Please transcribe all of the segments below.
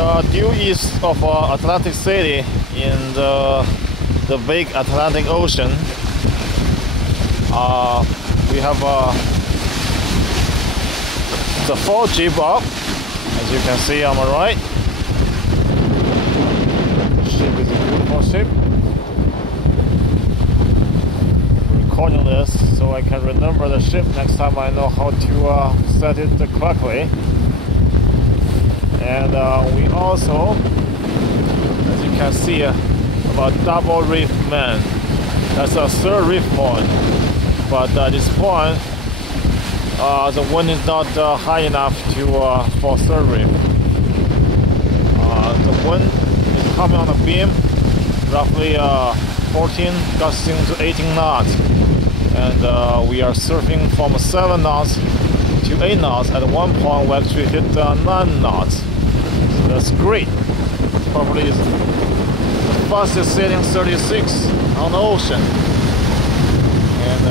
are due east of Atlantic City in the big Atlantic Ocean. We have the Ford Jeep up, as you can see on my right. The ship is a beautiful ship. I'm recording this so I can remember the ship next time I know how to set it correctly. And we also, as you can see, about double reef man. That's a third reef point, but at this point the wind is not high enough to for third reef. The wind is coming on the beam roughly 14 gusting to 18 knots, and we are surfing from 7 knots to 8 knots. At one point we actually hit 9 knots. So that's great. Probably is the fastest sailing 36 on the ocean. And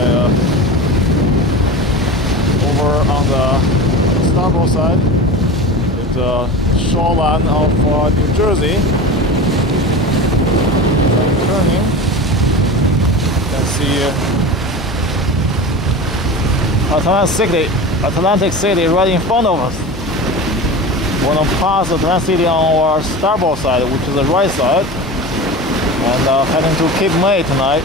over on the starboard side is the shoreline of New Jersey. Turning, you can see Atlantic City right in front of us. We're going to pass Atlantic City on our starboard side, which is the right side, and heading to Cape May tonight.